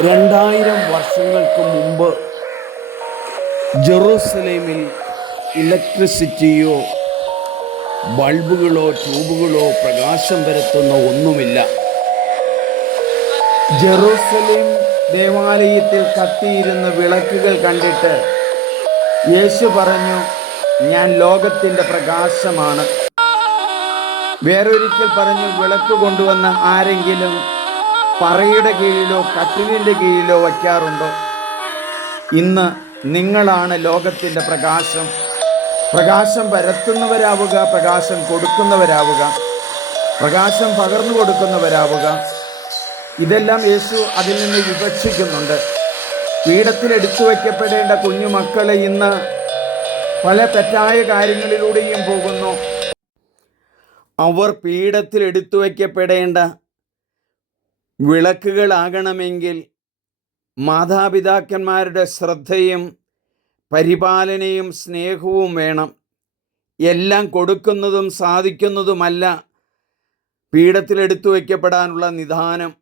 2000 വർഷങ്ങൾക്ക് മുമ്പ് ജെറൂസലേമിൽ ഇലക്ട്രിസിറ്റിയോ ബൾബുകളോ ട്യൂബുകളോ പ്രകാശം പരത്തുന്ന ഒന്നുമില്ല. ജെറൂസലേം ദേവാലയത്തിൽ കത്തിയിരുന്ന വിളക്കുകൾ കണ്ടിട്ട് യേശു പറഞ്ഞു, ഞാൻ ലോകത്തിൻ്റെ പ്രകാശമാണ്. വേറൊരിക്കൽ പറഞ്ഞു, വിളക്ക് കൊണ്ടുവന്ന ആരെങ്കിലും പറയുടെ കീഴിലോ കട്ടിലിൻ്റെ കീഴിലോ വയ്ക്കാറുണ്ടോ? ഇന്ന് നിങ്ങളാണ് ലോകത്തിൻ്റെ പ്രകാശം. പ്രകാശം പരത്തുന്നവരാവുക, പ്രകാശം കൊടുക്കുന്നവരാവുക, പ്രകാശം പകർന്നു കൊടുക്കുന്നവരാവുക. ഇതെല്ലാം യേശു അതിൽ നിന്ന് വിവക്ഷിക്കുന്നുണ്ട്. പീഠത്തിൽ എടുത്തു വയ്ക്കപ്പെടേണ്ട കുഞ്ഞുമക്കളെ ഇന്ന് പല തെറ്റായ കാര്യങ്ങളിലൂടെയും പോകുന്നു. അവർ പീഠത്തിൽ എടുത്തു വയ്ക്കപ്പെടേണ്ട വിളക്കുകളാകണമെങ്കിൽ മാതാപിതാക്കന്മാരുടെ ശ്രദ്ധയും പരിപാലനയും സ്നേഹവും വേണം. എല്ലാം കൊടുക്കുന്നതും സാധിക്കുന്നതുമല്ല പീഠത്തിൽ എടുത്തു വയ്ക്കപ്പെടാനുള്ള നിദാനം.